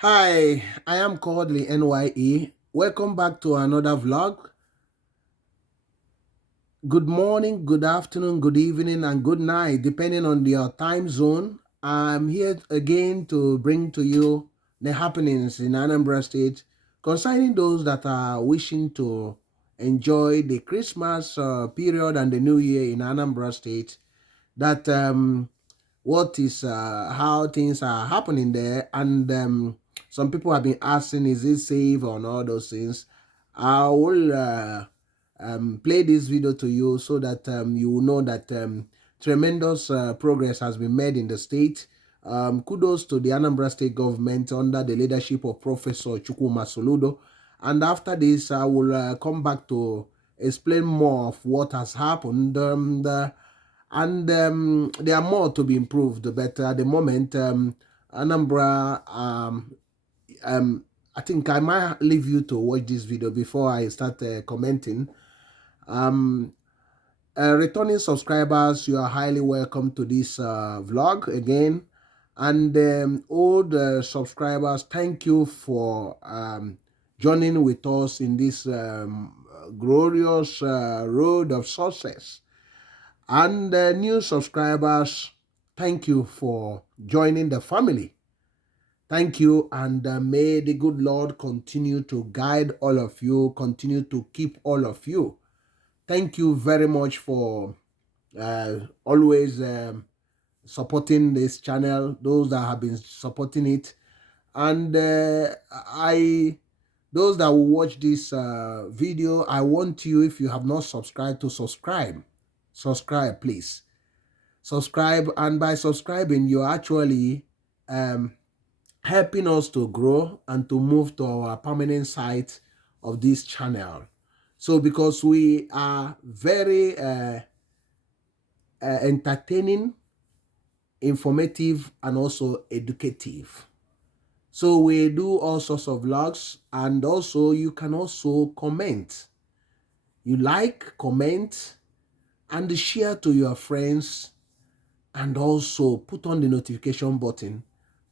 Hi, I am Kodili-nye. Welcome back to another vlog. Good morning, good afternoon, good evening, and good night, depending on your time zone. I'm here again to bring to you the happenings in Anambra State concerning those that are wishing to enjoy the Christmas period and the New Year in Anambra State. That what is how things are happening there, and some people have been asking, is it safe or all those things. I will play this video to you so that you will know that tremendous progress has been made in the state. Kudos to the Anambra State government under the leadership of Professor Chukwuma Soludo. And after this, I will come back to explain more of what has happened. And there are more to be improved, but at the moment, Anambra, I think I might leave you to watch this video before I start commenting. Um, Returning subscribers, you are highly welcome to this vlog again. And old subscribers, thank you for joining with us in this glorious road of success. And new subscribers, thank you for joining the family. Thank you, and may the good Lord continue to guide all of you, continue to keep all of you. Thank you very much for always supporting this channel, those that have been supporting it. And those that will watch this video, I want you, if you have not subscribed, to subscribe. Subscribe, please. Subscribe, and by subscribing, you're actually helping us to grow and to move to our permanent site of this channel. So because we are very entertaining, informative, and also educative. So we do all sorts of vlogs, and also you can also comment. You like, comment, and share to your friends, and also put on the notification button.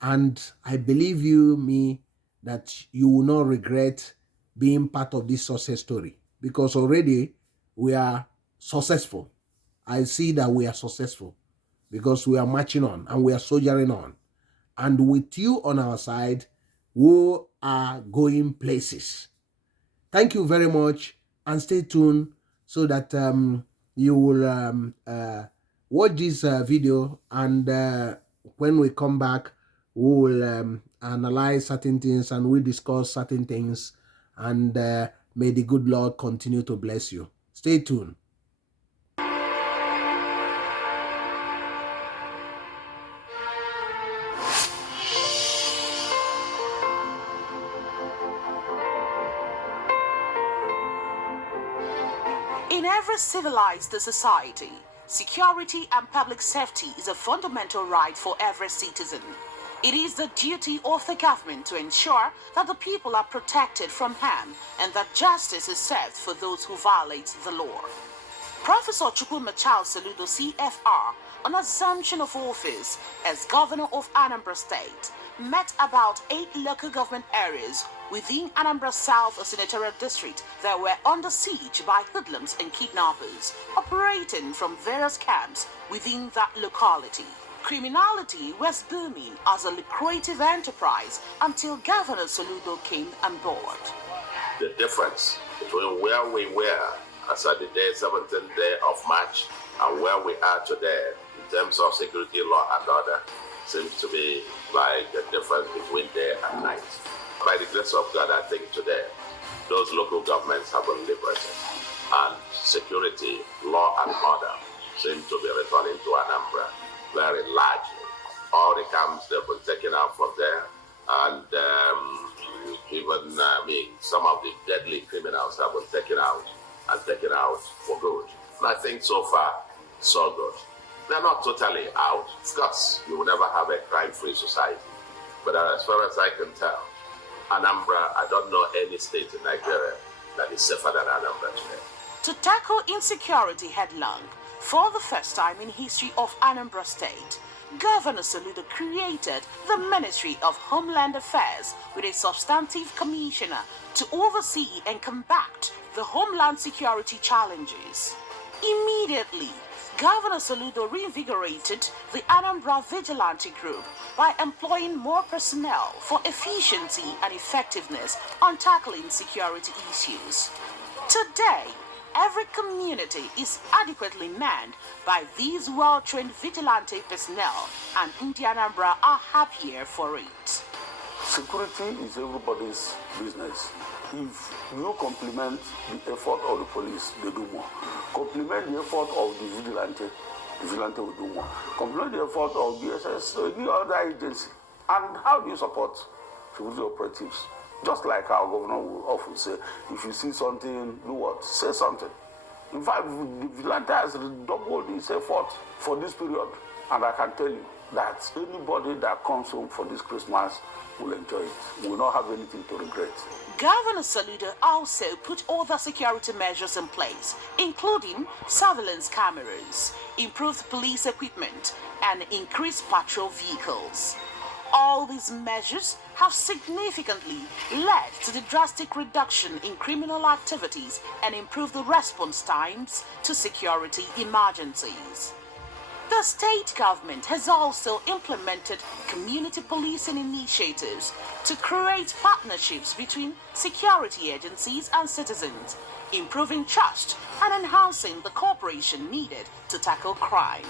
And I believe me that you will not regret being part of this success story, because already we are successful. I see that we are successful because we are marching on and we are soldiering on. And with you on our side, we are going places. Thank you very much, and stay tuned so that you will watch this video, and when we come back, we will analyze certain things and we discuss certain things, and may the good Lord continue to bless you. Stay tuned. In every civilized society, security and public safety is a fundamental right for every citizen. It is the duty of the government to ensure that the people are protected from harm and that justice is served for those who violate the law. Professor Chukwuma Soludo, CFR, on assumption of office as governor of Anambra State, met about 8 local government areas within Anambra South Senatorial District that were under siege by hoodlums and kidnappers operating from various camps within that locality. Criminality was booming as a lucrative enterprise until Governor Soludo came on board. The difference between where we were as at the 17th day of March and where we are today in terms of security, law, and order seems to be like the difference between day and night. By the grace of God, I think today those local governments have been liberated, and security, law, and order seem to be returning to Anambra very largely. All the camps they've been taken out from there, and even some of the deadly criminals have been taken out and taken out for good. And I think so far, so good. They're not totally out. Of course, you will never have a crime-free society. But as far as I can tell, Anambra, I don't know any state in Nigeria that is safer than Anambra today. To tackle insecurity headlong, for the first time in history of Anambra State, Governor Soludo created the Ministry of Homeland Affairs with a substantive commissioner to oversee and combat the homeland security challenges. Immediately, Governor Soludo reinvigorated the Anambra Vigilante Group by employing more personnel for efficiency and effectiveness on tackling security issues. Today, every community is adequately manned by these well-trained vigilante personnel, and Anambra are happier for it. Security is everybody's business. If you compliment the effort of the police, they do more. Compliment the effort of the vigilante will do more. Compliment the effort of DSS or any other agency. And how do you support security operatives? Just like our governor will often say, if you see something, do what? Say something. In fact, the vigilante has redoubled his effort for this period. And I can tell you that anybody that comes home for this Christmas will enjoy it. Will not have anything to regret. Governor Soludo also put other security measures in place, including surveillance cameras, improved police equipment, and increased patrol vehicles. All these measures have significantly led to the drastic reduction in criminal activities and improved the response times to security emergencies. The state government has also implemented community policing initiatives to create partnerships between security agencies and citizens, improving trust and enhancing the cooperation needed to tackle crime.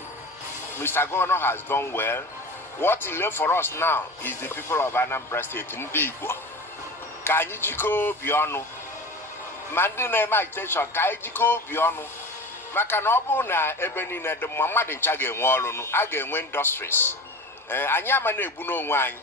Mr. Governor has done well. What he left for us now is the people of Anambra State in Igbo. Ka anyị jikọọ obi ọnụ, ma ndị na-eme agitation ka anyị jikọọ obi ọnụ, maka na ọ bụrụ na ebe niile dị mma mmadụ ncha ga-enwe ọrụ, a ga-enwe industries. Anyị ama na-egbu n'onwe anyị.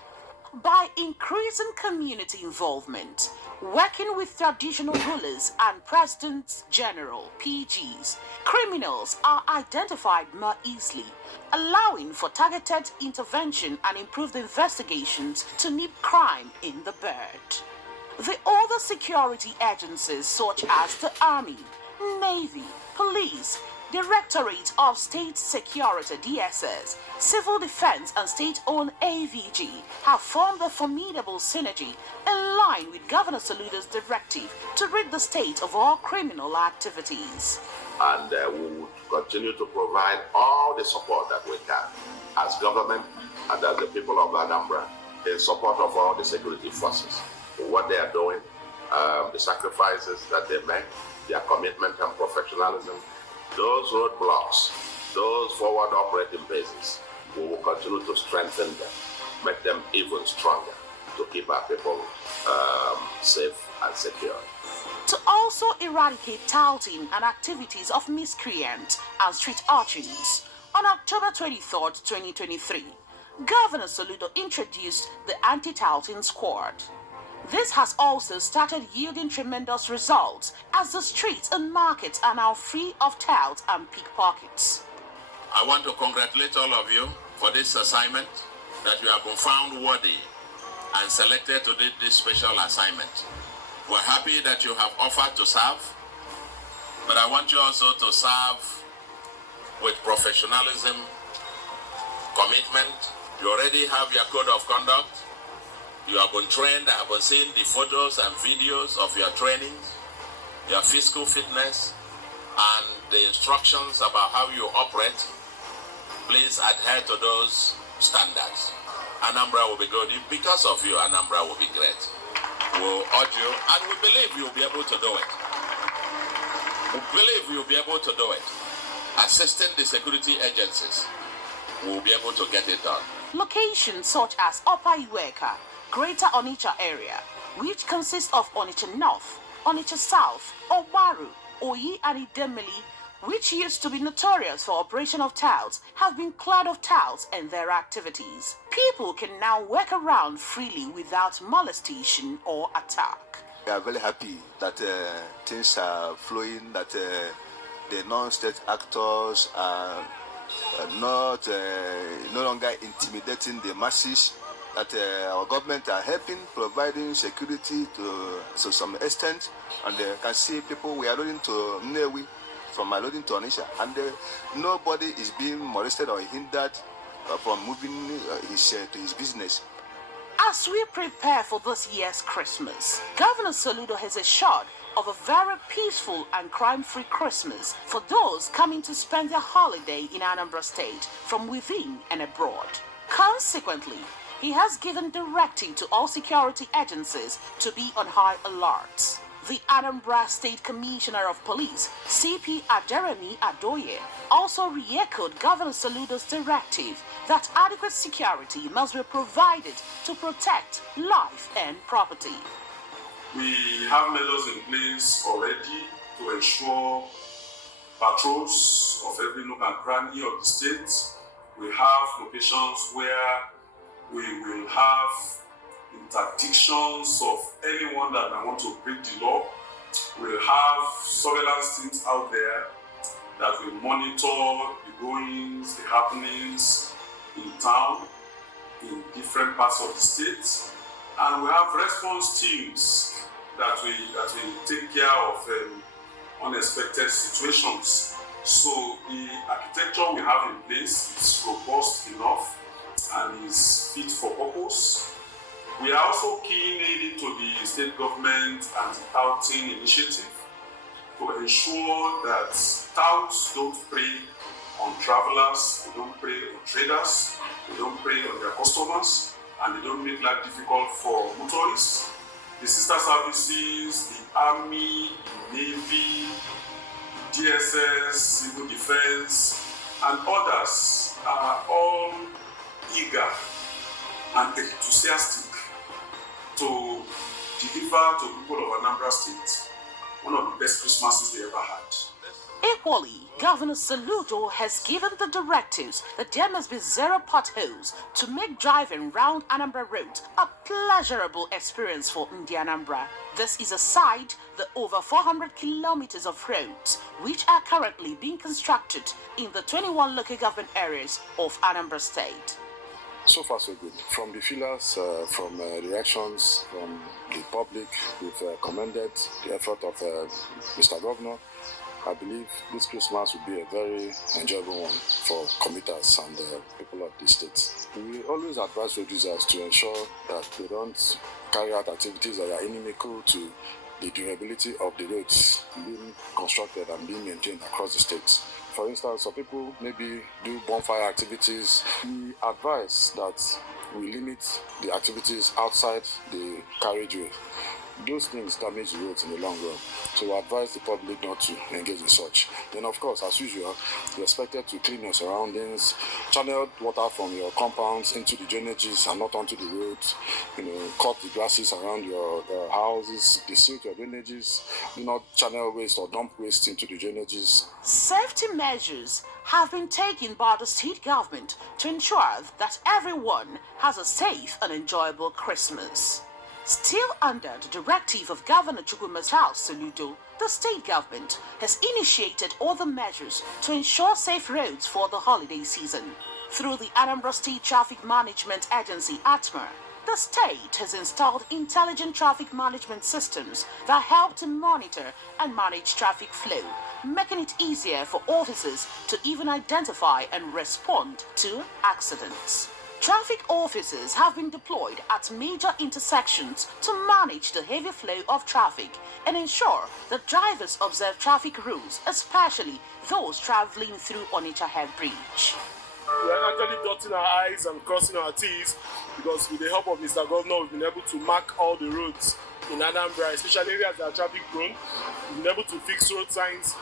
By increasing community involvement, working with traditional rulers and presidents general (PGs), criminals are identified more easily, allowing for targeted intervention and improved investigations to nip crime in the bud. The other security agencies such as the Army, Navy, Police, Directorate of State Security (DSS), Civil Defense and state-owned AVG have formed a formidable synergy in line with Governor Soludo's directive to rid the state of all criminal activities. And we would continue to provide all the support that we can as government and as the people of Anambra in support of all the security forces for what they are doing, the sacrifices that they make, their commitment and professionalism. Those roadblocks, those forward operating bases, we will continue to strengthen them, make them even stronger to keep our people safe and secure. To also eradicate touting and activities of miscreants and street urchins, on October 23, 2023, Governor Soludo introduced the Anti-Touting Squad. This has also started yielding tremendous results as the streets and markets are now free of touts and pickpockets. I want to congratulate all of you for this assignment, that you have been found worthy and selected to do this special assignment. We're happy that you have offered to serve, but I want you also to serve with professionalism, commitment. You already have your code of conduct. You have been trained. I have been seeing the photos and videos of your trainings, your physical fitness, and the instructions about how you operate. Please adhere to those standards. Anambra will be good. Because of you, Anambra will be great. We'll urge you, and we believe you'll be able to do it. We believe you'll be able to do it. Assisting the security agencies, we'll be able to get it done. Locations such as Upper Iweka, Greater Onitsha area, which consists of Onitsha North, Onitsha South, Obaru, Oyi and Idemili, which used to be notorious for operation of touts, have been cleared of touts and their activities. People can now work around freely without molestation or attack. We are very happy that things are flowing, that the non-state actors are no longer intimidating the masses, that our government are helping, providing security to some extent, and can see people we are loading to Nnewi, from loading to Onitsha, and nobody is being molested or hindered from moving to his business. As we prepare for this year's Christmas, Governor Soludo has assured of a very peaceful and crime-free Christmas for those coming to spend their holiday in Anambra State from within and abroad. Consequently, he has given directive to all security agencies to be on high alert. The Anambra State Commissioner of Police, CP Aderemi Adoye, also re-echoed Governor Soludo's directive that adequate security must be provided to protect life and property. We have measures in place already to ensure patrols of every nook and cranny of the state. We have locations where we will have interdictions of anyone that might want to break the law. We'll have surveillance teams out there that will monitor the goings, the happenings in town, in different parts of the state. And we have response teams that will take care of unexpected situations. So the architecture we have in place is robust enough and is fit for purpose. We are also keying into the state government anti-touting initiative to ensure that touts don't prey on travelers, they don't prey on traders, they don't prey on their customers, and they don't make life difficult for motorists. The sister services, the Army, the Navy, the DSS, Civil Defense, and others are all eager and enthusiastic to deliver to people of Anambra State one of the best Christmases they ever had. Equally, Governor Soludo has given the directives that there must be zero potholes to make driving round Anambra Road a pleasurable experience for Ndi Anambra. This is aside the over 400 kilometers of roads which are currently being constructed in the 21 local government areas of Anambra State. So far, so good. From the feelers, from reactions from the public, we've commended the effort of Mr. Governor. I believe this Christmas will be a very enjoyable one for commuters and people of the state. We always advise road users to ensure that they don't carry out activities that are inimical to the durability of the roads being constructed and being maintained across the state. For instance, some people maybe do bonfire activities. We advise that we limit the activities outside the carriageway. Those things damage the roads in the long run. So we advise the public not to engage in such. Then of course, as usual, you're expected to clean your surroundings, channel water from your compounds into the drainages and not onto the roads. Cut the grasses around your houses, desilk your drainages, do not channel waste or dump waste into the drainages. Safety measures have been taken by the state government to ensure that everyone has a safe and enjoyable Christmas. Still under the directive of Governor Chukwuemeka Soludo, the state government has initiated other measures to ensure safe roads for the holiday season. Through the Anambra State Traffic Management Agency, ATMA, the state has installed intelligent traffic management systems that help to monitor and manage traffic flow, making it easier for officers to even identify and respond to accidents. Traffic officers have been deployed at major intersections to manage the heavy flow of traffic and ensure that drivers observe traffic rules, especially those traveling through Onitsha Head Bridge. We are actually dotting our I's and crossing our T's because with the help of Mr. Governor, we've been able to mark all the roads in Anambra, especially areas that are traffic prone. We've been able to fix road signs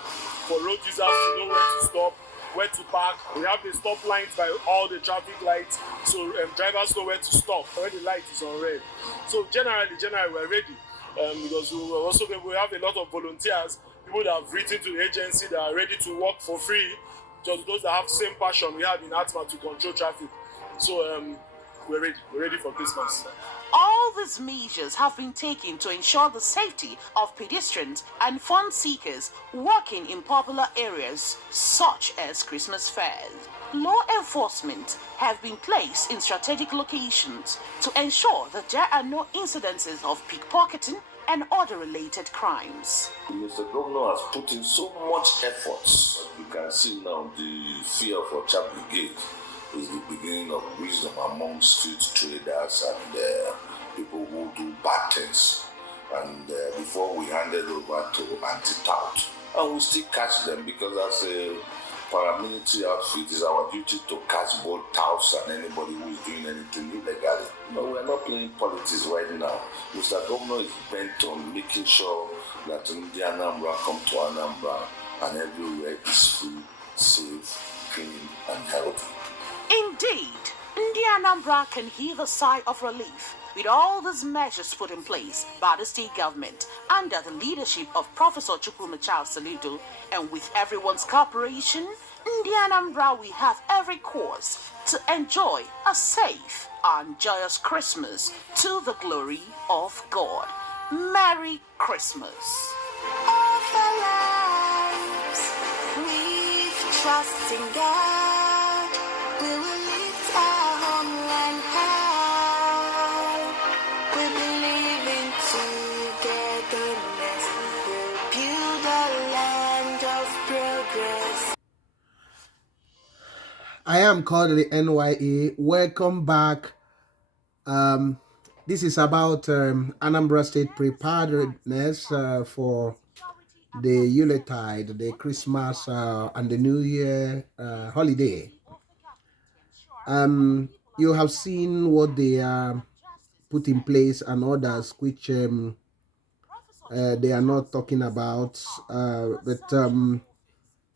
for road users to know where to stop, where to park. We have the stop lines by all the traffic lights, so drivers know where to stop when the light is on red. So generally we're ready because we have a lot of volunteers, people that have written to the agency that are ready to work for free, just those that have the same passion we have in ATMA to control traffic. So we're ready for Christmas. All these measures have been taken to ensure the safety of pedestrians and fun seekers working in popular areas such as Christmas fairs. Law enforcement have been placed in strategic locations to ensure that there are no incidences of pickpocketing and other related crimes. Mr. Governor has put in so much effort. You can see now the fear for Chap Brigade is the beginning of wisdom among street traders and people who do bad things. And before we hand it over to anti-tout, and we still catch them because as a paramilitary outfit, it's our duty to catch both touts and anybody who is doing anything illegally. But we are not playing politics right now. Mr. Governor is bent on making sure that the Anambra come to Anambra and everywhere is free, safe, clean, and healthy. Indeed, the Anambra can heave a sigh of relief with all these measures put in place by the state government under the leadership of Professor Chukwuma Charles Soludo, and with everyone's cooperation, in the Anambra we have every cause to enjoy a safe and joyous Christmas to the glory of God. Merry Christmas. All our lives, we've trust in God. We will lift our homeland high. We believe in togetherness. We'll build a land of progress. I am Kodili-nye. Welcome back. This is about Anambra State preparedness for the Yuletide, the Christmas and the New Year holiday. You have seen what they put in place and others which they are not talking about, but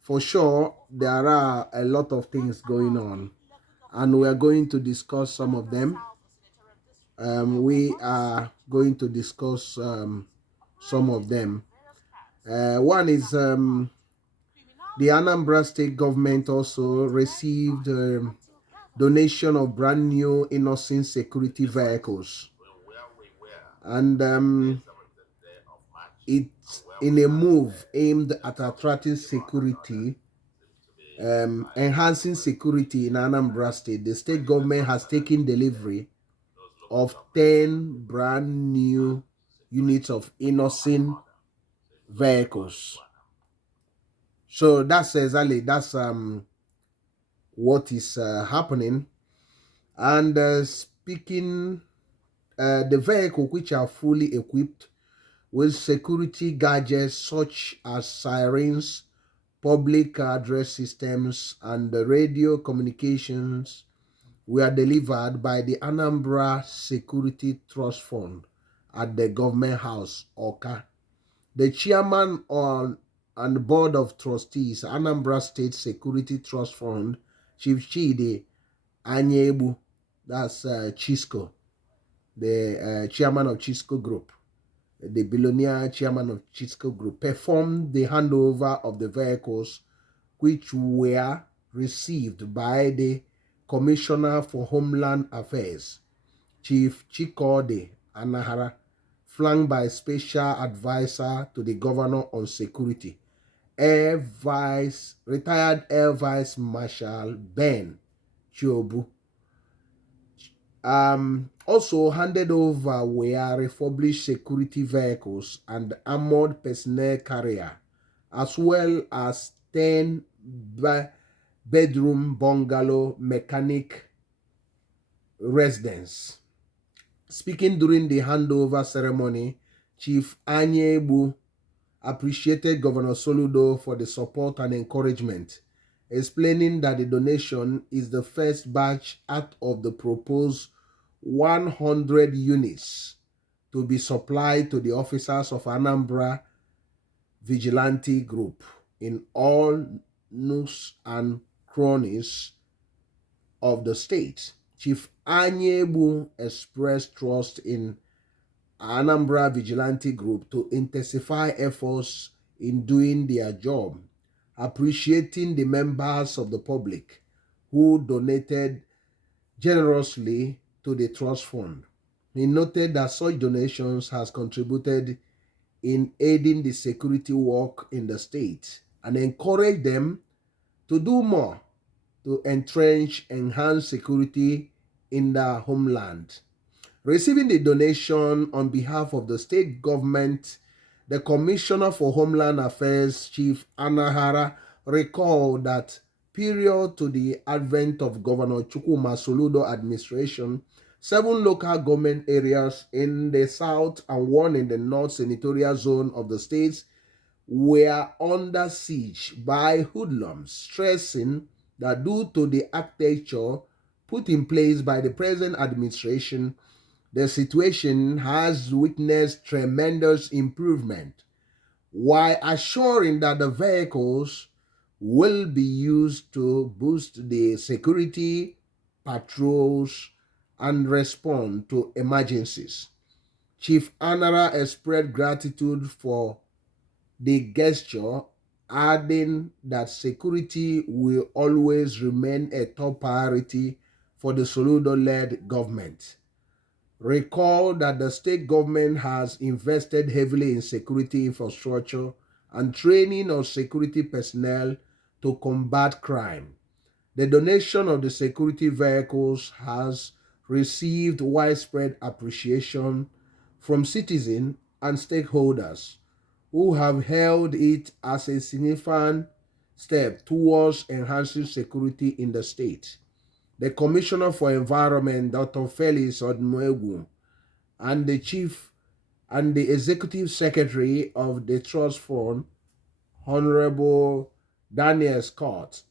for sure there are a lot of things going on, and we are going to discuss some of them. We are going to discuss some of them. One is the Anambra State government also received donation of brand new innocent security vehicles, and it's in a move aimed at attracting security, enhancing security in Anambra State. The state government has taken delivery of 10 brand new units of innocent vehicles. So that's exactly what is happening. And speaking, the vehicle which are fully equipped with security gadgets such as sirens, public address systems, and radio communications were delivered by the Anambra Security Trust Fund at the Government House, Oka. The chairman and the board of trustees, Anambra State Security Trust Fund, Chief Chidi Anyebu, that's Chisco, the chairman of Chisco Group, the billionaire chairman of Chisco Group, performed the handover of the vehicles which were received by the Commissioner for Homeland Affairs, Chief Chikode Anahara, flanked by Special Advisor to the Governor on Security, retired Air Vice Marshal Ben Chiobu. Also handed over were refurbished security vehicles and armored personnel carrier, as well as 10 bedroom bungalow mechanic residence. Speaking during the handover ceremony, Chief Anyebu appreciated Governor Soludo for the support and encouragement, explaining that the donation is the first batch out of the proposed 100 units to be supplied to the officers of Anambra Vigilante Group in all nooks and crannies of the state. Chief Anyebu expressed trust in Anambra Vigilante Group to intensify efforts in doing their job, appreciating the members of the public who donated generously to the trust fund. He noted that such donations has contributed in aiding the security work in the state and encouraged them to do more to enhance security in the homeland. Receiving the donation on behalf of the state government, the Commissioner for Homeland Affairs, Chief Anahara, recalled that Prior to the advent of Governor Chukwuma Soludo administration, 7 local government areas in the south and 1 in the north senatorial zone of the states were under siege by hoodlums, stressing that due to the architecture put in place by the present administration, the situation has witnessed tremendous improvement, while assuring that the vehicles will be used to boost the security patrols and respond to emergencies. Chief Anara expressed gratitude for the gesture, adding that security will always remain a top priority for the Soludo-led government. Recall that the state government has invested heavily in security infrastructure and training of security personnel to combat crime. The donation of the security vehicles has received widespread appreciation from citizens and stakeholders who have hailed it as a significant step towards enhancing security in the state. The Commissioner for Environment, Dr. Felix Odumegwu, and the Chief and the Executive Secretary of the Trust Fund, Honorable Daniel Scott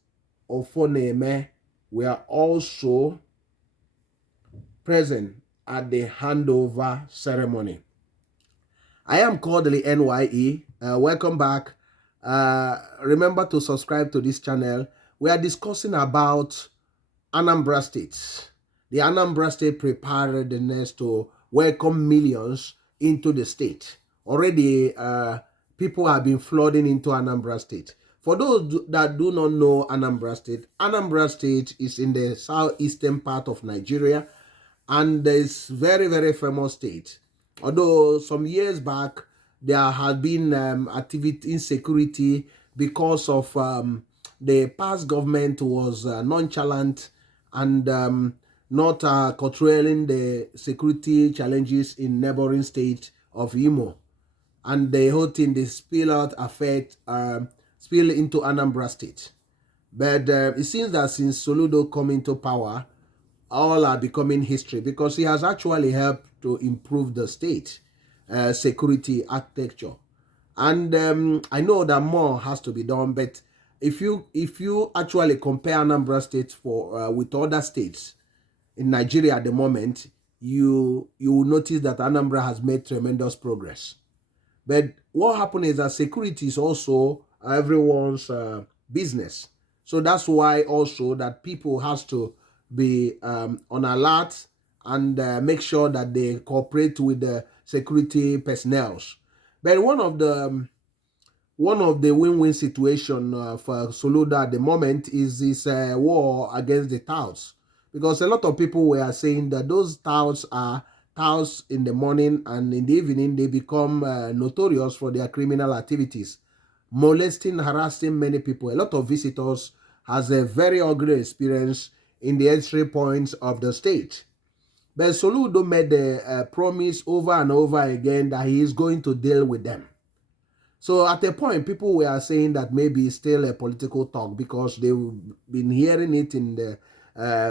Ofoneme, were also present at the handover ceremony. I am Kodili-nye. Welcome back. Remember to subscribe to this channel. We are discussing about Anambra State. The Anambra State preparedness to welcome millions into the state. Already, people have been flooding into Anambra State. For those that do not know Anambra State is in the southeastern part of Nigeria, and it's very, very famous state. Although some years back, there had been activity insecurity because of the past government was nonchalant and not controlling the security challenges in neighboring state of Imo. And the whole thing, the spill out effect, spill into Anambra State. But it seems that since Soludo come into power, all are becoming history because he has actually helped to improve the state security architecture. And I know that more has to be done, but if you actually compare Anambra State with other states in Nigeria at the moment, you will notice that Anambra has made tremendous progress. But what happened is that security is also everyone's business. So that's why also that people has to be on alert and make sure that they cooperate with the security personnel. But one of the win-win situation for Soludo at the moment is this war against the touts, because a lot of people were saying that those touts are touts in the morning, and in the evening they become notorious for their criminal activities, molesting, harassing many people. A lot of visitors has a very ugly experience in the entry points of the state. But Soludo made the promise over and over again that he is going to deal with them. So at a point, people were saying that maybe it's still a political talk because they've been hearing it in the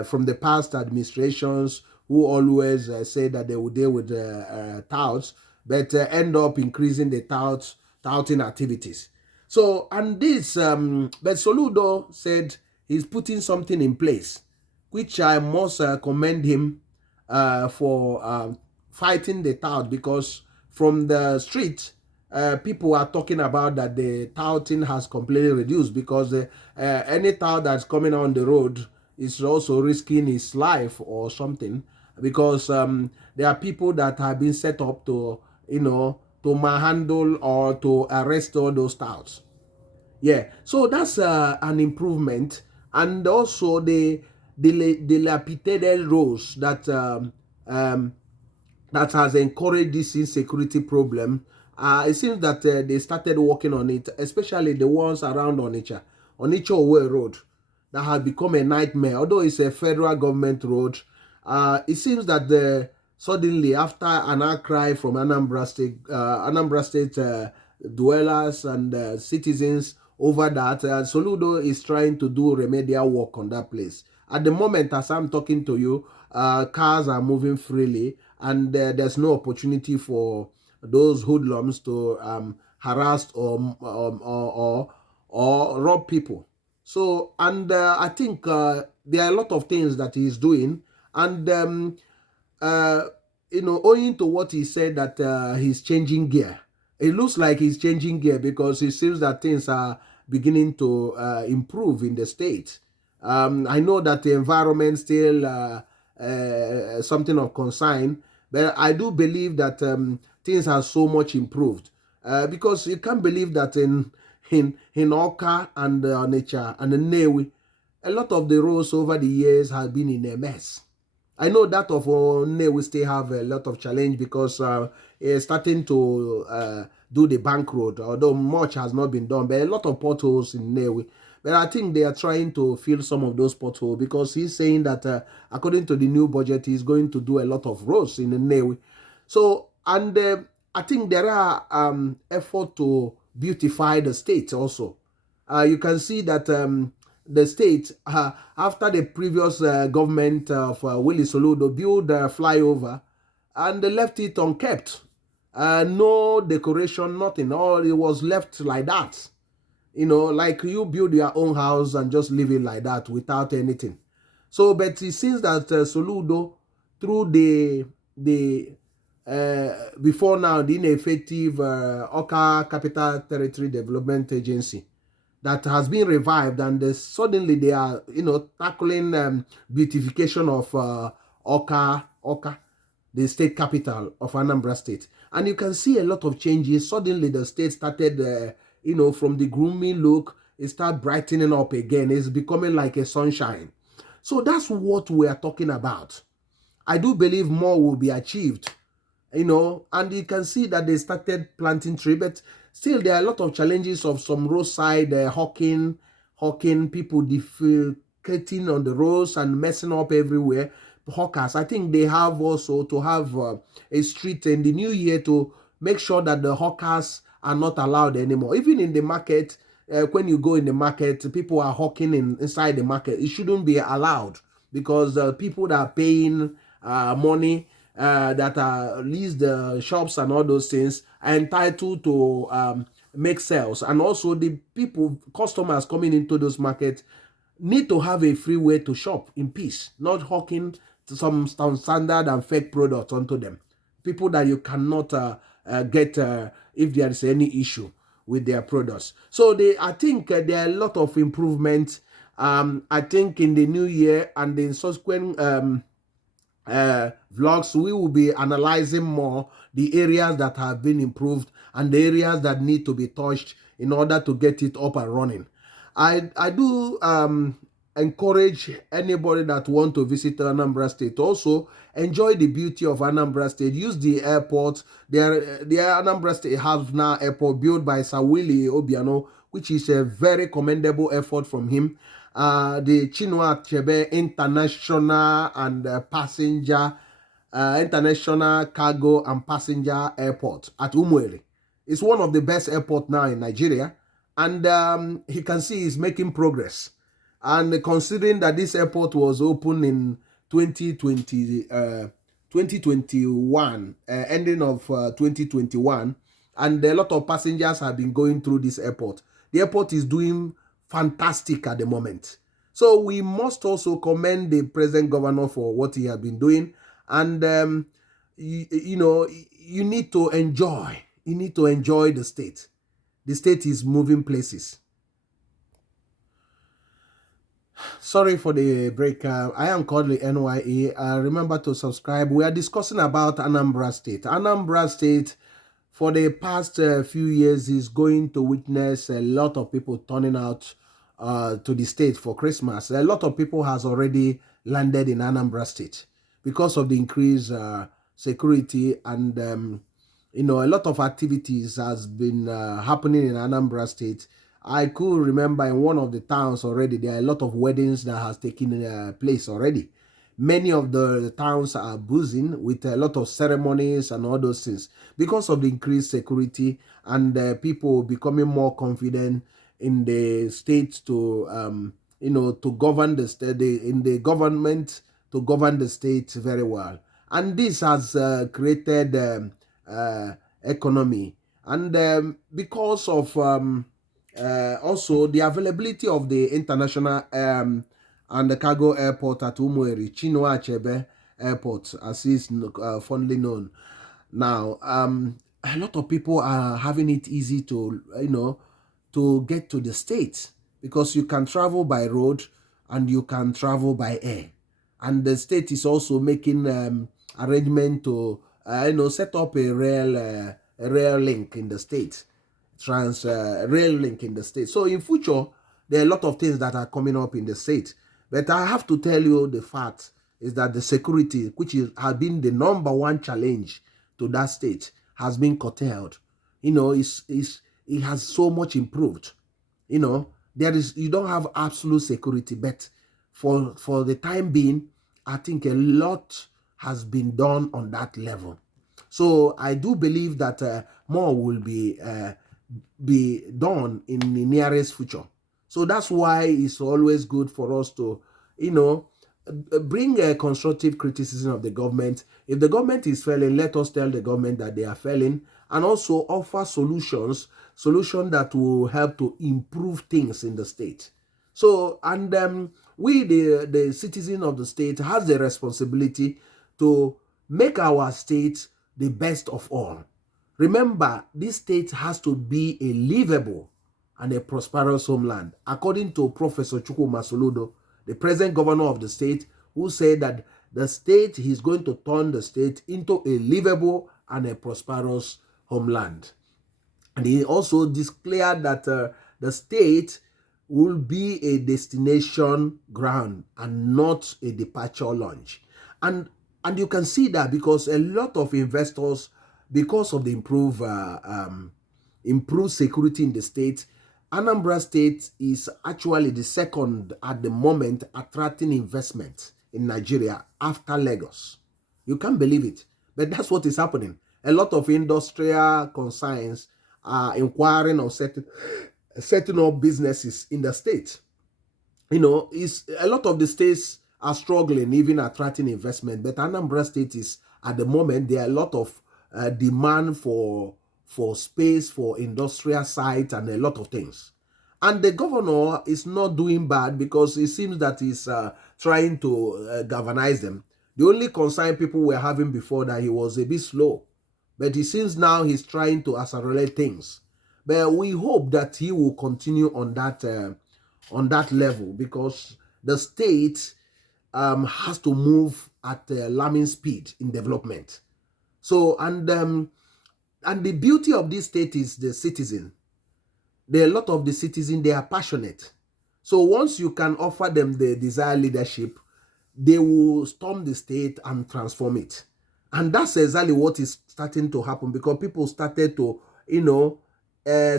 from the past administrations who always say that they would deal with touts, but end up increasing the touting activities. So, and this, but Soludo said he's putting something in place, which I must commend him for fighting the tout, because from the street, people are talking about that the touting has completely reduced because any tout that's coming on the road is also risking his life or something, because there are people that have been set up to, to manhandle or to arrest all those touts. Yeah, so that's an improvement. And also the dilapidated roads that that has encouraged this insecurity problem. It seems that they started working on it, especially the ones around Onitsha Owe Road, that has become a nightmare. Although it's a federal government road, it seems that suddenly, after an outcry from Anambra State dwellers and citizens over that. Soludo is trying to do remedial work on that place. At the moment, as I'm talking to you, cars are moving freely, and there's no opportunity for those hoodlums to harass or rob people. So, and I think there are a lot of things that he's doing, and uh, owing to what he said that he's changing gear. It looks like he's changing gear because it seems that things are beginning to improve in the state. I know that the environment still something of concern, but I do believe that things are so much improved because you can't believe that in Oka and Onitsha and Nnewi, a lot of the roads over the years have been in a mess. I know that of One we still have a lot of challenge because it's starting to do the bank road, although much has not been done, but a lot of potholes in Newe. But I think they are trying to fill some of those potholes because he's saying that according to the new budget, he's going to do a lot of roads in the Newe. So, and I think there are efforts to beautify the state also. You can see that the state, after the previous government of Willie Soludo built a flyover and they left it unkept. No decoration, nothing. All it was left like that. Like you build your own house and just leave it like that without anything. So, but it seems that Soludo, through the before now, the ineffective Oka Capital Territory Development Agency, that has been revived, and suddenly they are, tackling beautification of Oka, the state capital of Anambra State. And you can see a lot of changes. Suddenly the state started, from the gloomy look, it started brightening up again. It's becoming like a sunshine. So that's what we are talking about. I do believe more will be achieved, and you can see that they started planting tree, but still there are a lot of challenges of some roadside hawking, people defecating on the roads and messing up everywhere. Hawkers, I think they have also to have a street in the new year to make sure that the hawkers are not allowed anymore. Even in the market, when you go in the market, people are hawking inside the market. It shouldn't be allowed because people that are paying money, that are lease the shops and all those things are entitled to make sales. And also the customers coming into those markets need to have a free way to shop in peace, not hawking some standard and fake products onto them. People that you cannot get if there is any issue with their products. So I think there are a lot of improvements. I think in the new year and in subsequent vlogs, we will be analyzing more the areas that have been improved and the areas that need to be touched in order to get it up and running. I do encourage anybody that want to visit Anambra State also enjoy the beauty of Anambra State. Use the airport. The Anambra State has now airport built by Sir Willie Obiano, which is a very commendable effort from him. The Chinua Achebe International and Passenger International Cargo and Passenger Airport at Umueri. It's one of the best airports now in Nigeria, and he can see he's making progress. And considering that this airport was opened in 2021, ending of 2021, and a lot of passengers have been going through this airport. The airport is doing fantastic at the moment. So we must also commend the present governor for what he has been doing. And, you need to enjoy. You need to enjoy the state. The state is moving places. Sorry for the break. I am Kodili-nye. Remember to subscribe. We are discussing about Anambra State. Anambra State, for the past few years, is going to witness a lot of people turning out to the state for Christmas. A lot of people has already landed in Anambra State because of the increased security, and a lot of activities has been happening in Anambra State. I could remember in one of the towns already, there are a lot of weddings that has taken place already. Many of the towns are buzzing with a lot of ceremonies and all those things because of the increased security and people becoming more confident in the state to to govern the state, in the government to govern the state very well. And this has created economy. And because of also the availability of the international and the cargo airport at Umueri, Chinua Achebe Airport, as is fondly known now, a lot of people are having it easy to, to get to the States, because you can travel by road and you can travel by air. And the state is also making arrangement to, set up a rail link in the state, rail link in the state. So in future, there are a lot of things that are coming up in the state. But I have to tell you the fact is that the security, which has been the number one challenge to that state, has been curtailed. It has so much improved. You don't have absolute security, but for the time being, I think a lot has been done on that level. So I do believe that more will be done in the nearest future. So that's why it's always good for us to, bring a constructive criticism of the government. If the government is failing, let us tell the government that they are failing, and also offer solutions that will help to improve things in the state. So, and we, the citizen of the state, has the responsibility to make our state the best of all. Remember, this state has to be a livable and a prosperous homeland, according to Professor Chukwuma Soludo, the present governor of the state, who said that the state, he's going to turn the state into a livable and a prosperous homeland. And he also declared that the state will be a destination ground and not a departure launch. And you can see that because a lot of investors, because of the improved security in the state, Anambra State is actually the second at the moment attracting investment in Nigeria after Lagos. You can't believe it, but that's what is happening. A lot of industrial concerns are inquiring on setting up businesses in the state. It's a lot of the states are struggling, even attracting investment, but Anambra State is, at the moment, there are a lot of demand for space, for industrial sites, and a lot of things. And the governor is not doing bad, because it seems that he's trying to galvanize them. The only concern people were having before, that he was a bit slow, but it seems now he's trying to accelerate things. But we hope that he will continue on that level, because the state has to move at alarming speed in development. So, and the beauty of this state is the citizen. There are a lot of the citizens, they are passionate. So once you can offer them the desired leadership, they will storm the state and transform it. And that's exactly what is starting to happen, because people started to,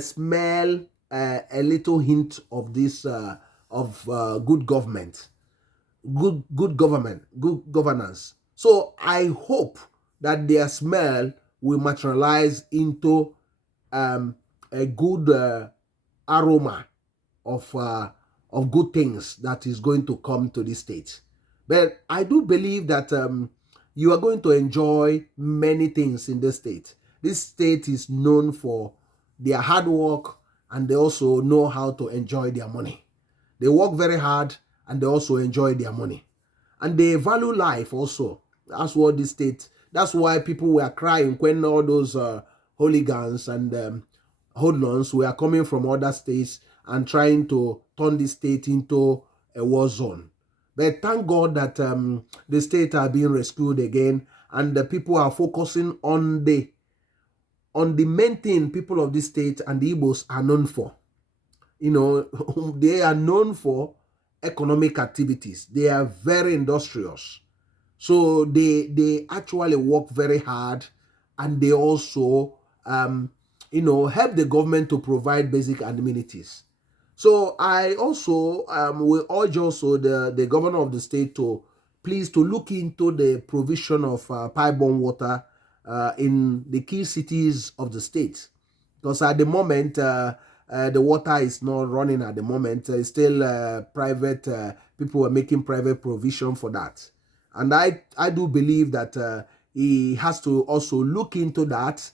smell a little hint of this, good government, good governance. So I hope that their smell will materialize into a good aroma of good things that is going to come to this state. But I do believe that you are going to enjoy many things in this state. This state is known for their hard work, and they also know how to enjoy their money. They work very hard, and they also enjoy their money. And they value life also. That's what this state, that's why people were crying when all those hooligans and hoodlums were coming from other states and trying to turn the state into a war zone. But thank God that the state are being rescued again, and the people are focusing on the main thing people of this state and the Igbos are known for. They are known for economic activities. They are very industrious. So they actually work very hard, and they also help the government to provide basic amenities. So I also will urge also the governor of the state to please to look into the provision of pipe-borne water in the key cities of the state. Because at the moment, the water is not running at the moment. It's still private. People are making private provision for that. And I do believe that he has to also look into that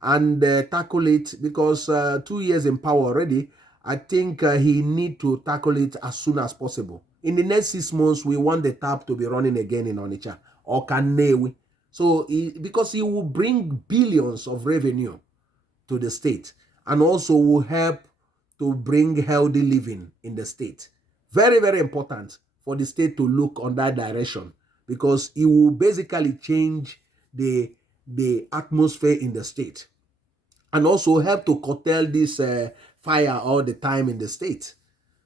and tackle it, because 2 years in power already. I think he need to tackle it as soon as possible. In the next 6 months, we want the tap to be running again in Onitsha or Kanewi. So, because he will bring billions of revenue to the state and also will help to bring healthy living in the state. Very, very important for the state to look on that direction, because it will basically change the atmosphere in the state and also help to curtail this fire all the time in the state.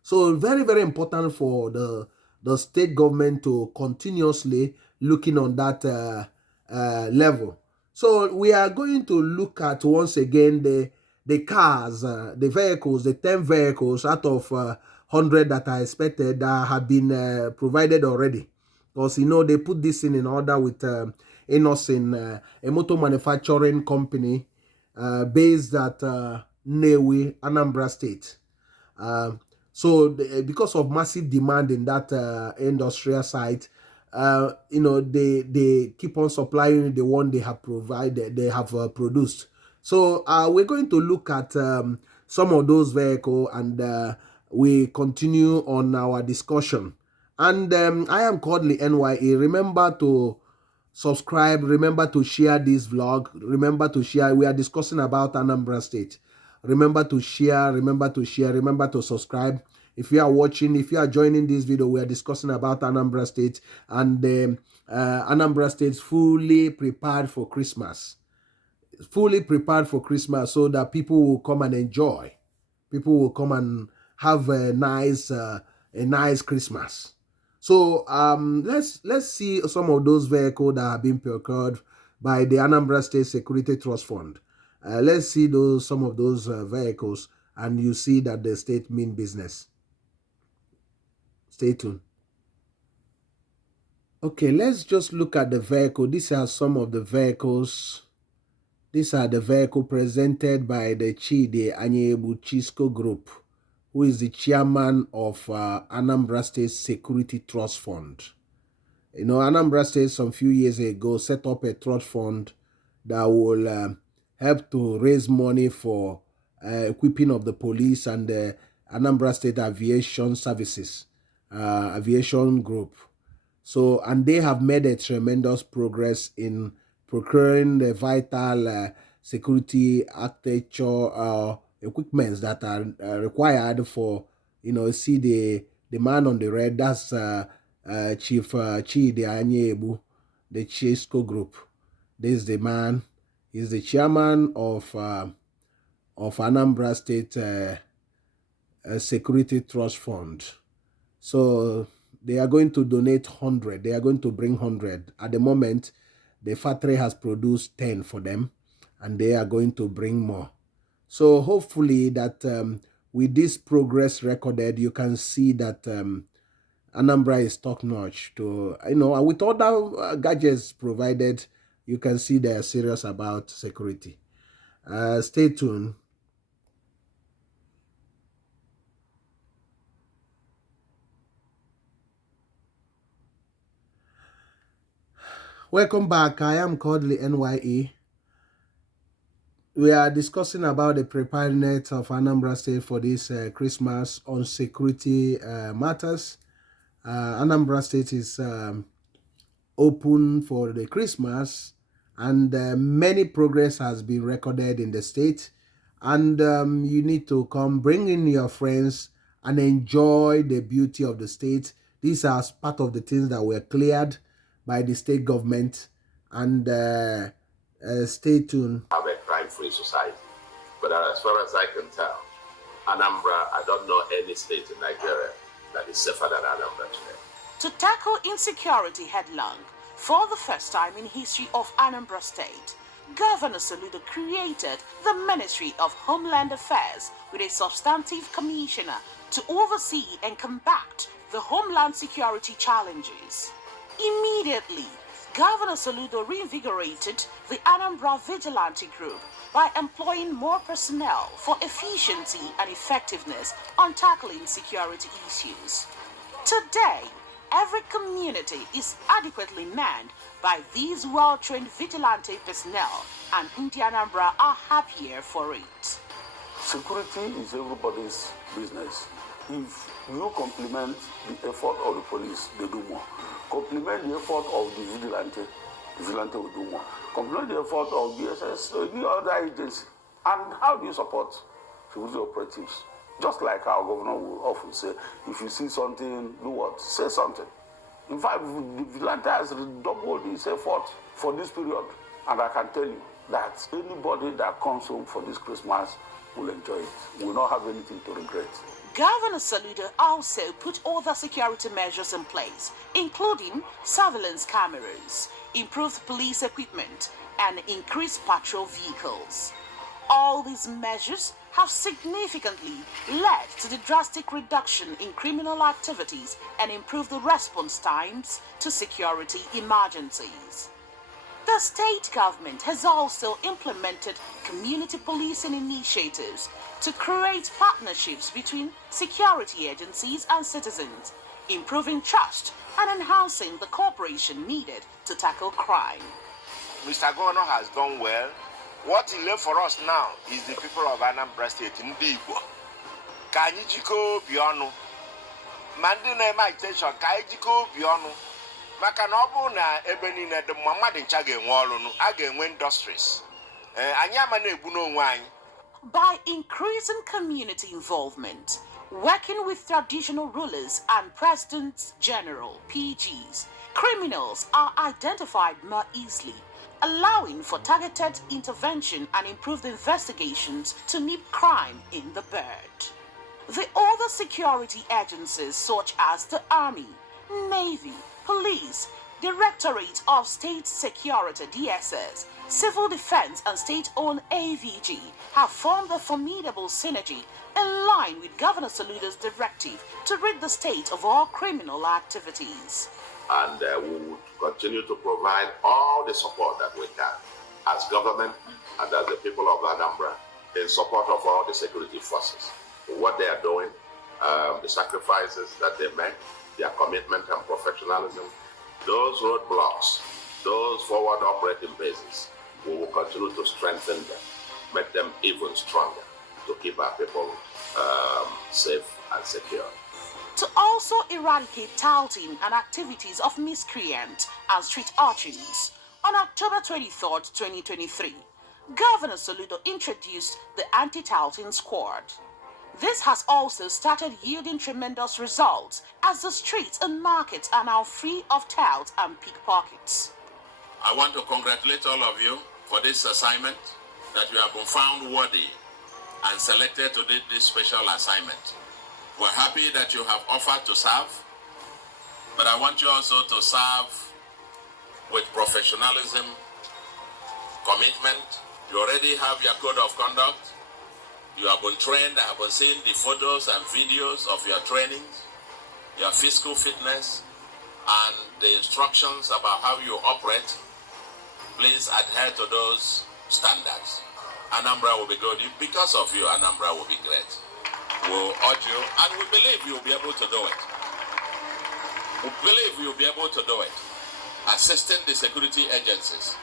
So very, very important for the state government to continuously looking on that level. So we are going to look at once again the cars, the vehicles, the 10 vehicles out of 100 that are expected that have been provided already. Because, they put this in order with Enos in a motor manufacturing company based at Nnewi, Anambra State. So because of massive demand in that industrial site, they keep on supplying the one they have provided, they have produced. So we're going to look at some of those vehicles, and we continue on our discussion. And I am Kodili-nye. Remember to subscribe, remember to share this vlog, remember to share. We are discussing about Anambra State. Remember to share, remember to subscribe. If you are watching, if you are joining this video, we are discussing about Anambra State, and Anambra State fully prepared for Christmas. Fully prepared for Christmas, so that people will come and enjoy. People will come and have a nice Christmas. So let's see some of those vehicles that have been procured by the Anambra State Security Trust Fund. Let's see some of those vehicles, and you see that the state mean business. Stay tuned. Okay, let's just look at the vehicle. These are some of the vehicles. These are the vehicles presented by the Kodili-nye Chisco Group, who is the chairman of Anambra State Security Trust Fund. Anambra State some few years ago set up a trust fund that will help to raise money for equipping of the police and the Anambra State Aviation Services, Aviation Group. So, and they have made a tremendous progress in procuring the vital security architecture equipments that are required for, see the man on the red, that's Chief Kodili-nye, the Chisco Group. This is the man. He's the chairman of Anambra State Security Trust Fund. So they are going to donate 100. They are going to bring 100. At the moment, the factory has produced 10 for them, and they are going to bring more. So hopefully that with this progress recorded, you can see that Anambra is top-notch. With other gadgets provided, you can see they are serious about security. Stay tuned. Welcome back. I am Kodili-nye. We are discussing about the preparedness of Anambra State for this Christmas on security matters. Anambra State is open for the Christmas, and many progress has been recorded in the state. And you need to come, bring in your friends, and enjoy the beauty of the state. These are part of the things that were cleared by the state government. And stay tuned. Have a crime-free society. But as far as I can tell, Anambra, I don't know any state in Nigeria that is safer than Anambra today. To tackle insecurity headlong, for the first time in history of Anambra State, Governor Soludo created the Ministry of Homeland Affairs with a substantive commissioner to oversee and combat the homeland security challenges. Immediately, Governor Soludo reinvigorated the Anambra Vigilante Group by employing more personnel for efficiency and effectiveness on tackling security issues. Today, every community is adequately manned by these well-trained vigilante personnel, and Ndi Anambra are happier for it. Security is everybody's business. If you compliment the effort of the police, they do more. Compliment the effort of the vigilante will do more. Compliment the effort of DSS or any other agency. And how do you support security operatives? Just like our governor will often say, if you see something, do what? Say something. In fact, the vigilante has redoubled his effort for this period. And I can tell you that anybody that comes home for this Christmas will enjoy it, will not have anything to regret. Governor Soludo also put other security measures in place, including surveillance cameras, improved police equipment, and increased patrol vehicles. All these measures have significantly led to the drastic reduction in criminal activities and improved the response times to security emergencies. The state government has also implemented community policing initiatives to create partnerships between security agencies and citizens, improving trust and enhancing the cooperation needed to tackle crime. Mr. Governor has done well. What he left for us now is the people of Anambra State in Igbo. Ka anyị jikọọ obi ọnụ. Ma ndị na-eme agitation ka anyị jikọọ obi ọnụ. Maka na ọ bụrụ na ebe niile dị mma mmadụ ncha ga-enwe ọrụ, a ga-enwe industries. Anyị ama na-egbu n'onwe anyị. By increasing community involvement, working with traditional rulers and presidents general (PGs), criminals are identified more easily, allowing for targeted intervention and improved investigations to nip crime in the bud. The other security agencies such as the Army, Navy, Police, Directorate of State Security (DSS), Civil Defense and state-owned AVG have formed a formidable synergy in line with Governor Soludo's directive to rid the state of all criminal activities. And we will continue to provide all the support that we can as government and as the people of Anambra in support of all the security forces. What they are doing, the sacrifices that they make, their commitment and professionalism, those roadblocks, those forward operating bases, we will continue to strengthen them, make them even stronger to keep our people safe and secure. To also eradicate touting and activities of miscreant and street urchins, on October 23, 2023, Governor Soludo introduced the Anti-Touting Squad. This has also started yielding tremendous results as the streets and markets are now free of touts and pickpockets. I want to congratulate all of you for this assignment, that you have been found worthy and selected to do this special assignment. We're happy that you have offered to serve, but I want you also to serve with professionalism, commitment. You already have your code of conduct. You have been trained. I have been seeing the photos and videos of your trainings, your physical fitness, and the instructions about how you operate. Please adhere to those standards. Anambra will be good. Because of you, Anambra will be great. We'll urge you, and we believe you'll be able to do it. We believe you'll be able to do it. Assisting the security agencies,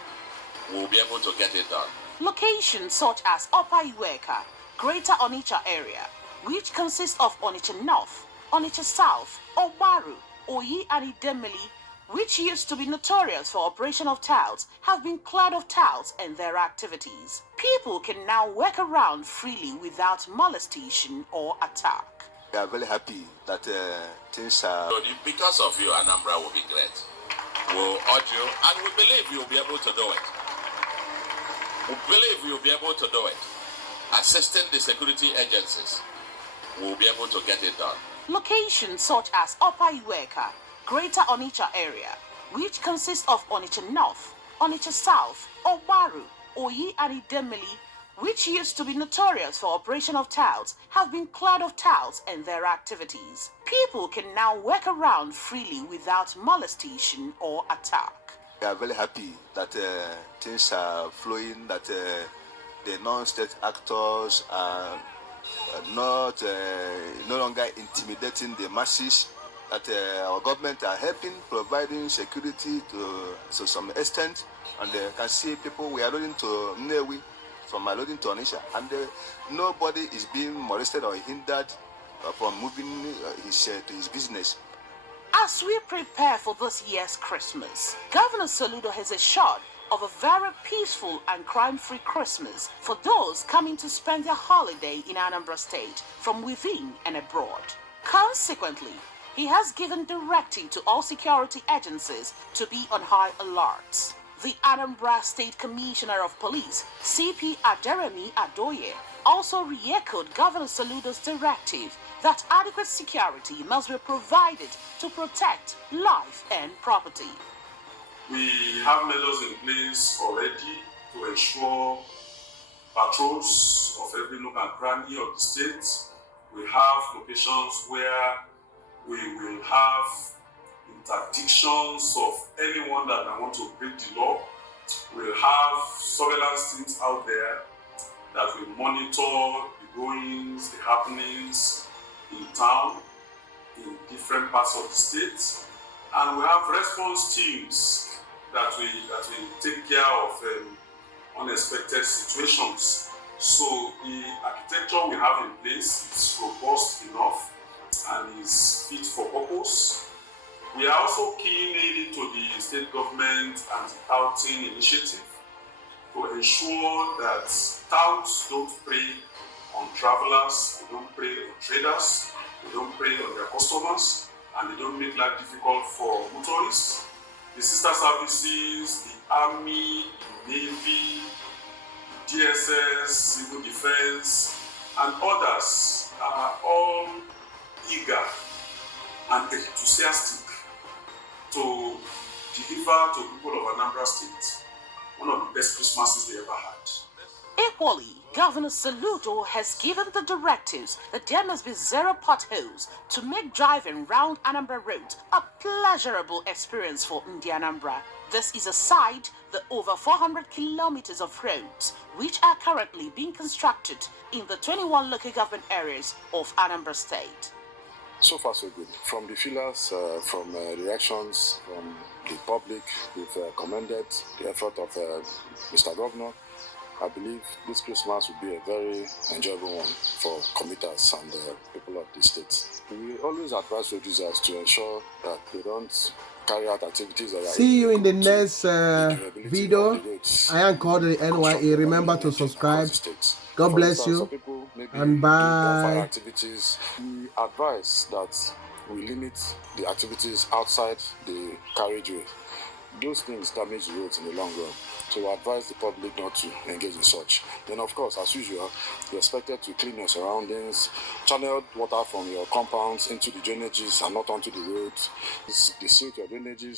we'll be able to get it done. Locations such as Upper Iweka, Greater Onitsha area, which consists of Onitsha North, Onitsha South, Obaru, Oyi and Idemili, which used to be notorious for operation of touts, have been cleared of touts and their activities. People can now work around freely without molestation or attack. We are very happy that things are... Because of you, Anambra will be great. We'll urge you, and we believe you'll be able to do it. We believe you'll be able to do it. Assisting the security agencies, we'll be able to get it done. Locations such as Upper Iweka, Greater Onitsha area, which consists of Onitsha North, Onitsha South, Obaru, Oyi and Idemili, which used to be notorious for operation of touts, have been cleared of touts and their activities. People can now work around freely without molestation or attack. We are very happy that things are flowing, that the non-state actors are no longer intimidating the masses, that our government are helping, providing security to some extent, and can see people we are loading to Nnewi, from loading to Onisha, and nobody is being molested or hindered from moving to his business. As we prepare for this year's Christmas, Governor Soludo has assured of a very peaceful and crime-free Christmas for those coming to spend their holiday in Anambra State from within and abroad. Consequently, he has given directive to all security agencies to be on high alert. The Anambra State Commissioner of Police, CP Aderemi Adoye, also re-echoed Governor Soludo's directive that adequate security must be provided to protect life and property. We have measures in place already to ensure patrols of every nook and cranny of the state. We have locations where we will have interdictions of anyone that might want to break the law. We'll have surveillance teams out there that will monitor the goings, the happenings in town, in different parts of the state. And we have response teams that will take care of unexpected situations. So the architecture we have in place is robust enough and is fit for purpose. We are also keying in into the state government anti-touting initiative to ensure that touts don't prey on travelers, they don't prey on traders, they don't prey on their customers, and they don't make life difficult for motorists. The sister services, the Army, the Navy, the DSS, Civil Defense, and others are all eager and enthusiastic to deliver to people of Anambra State one of the best Christmases they ever had. Equally, Governor Soludo has given the directives that there must be zero potholes to make driving round Anambra Road a pleasurable experience for Ndi Anambra. This is aside the over 400 kilometers of roads which are currently being constructed in the 21 local government areas of Anambra State. So far, so good. From the feelers, from reactions from the public, we've commended the effort of Mr. Governor. I believe this Christmas will be a very enjoyable one for commuters and people of the state. We always advise road users to ensure that they don't carry out activities that are See you in the next video. I am Kodili-nye. Remember to subscribe. God bless you and bye. Activities. We advise that we limit the activities outside the carriageway. Those things damage the roads in the long run. So we advise the public not to engage in such. Then of course, as usual, you're expected to clean your surroundings, channel water from your compounds into the drainages and not onto the roads. Desilk your drainages.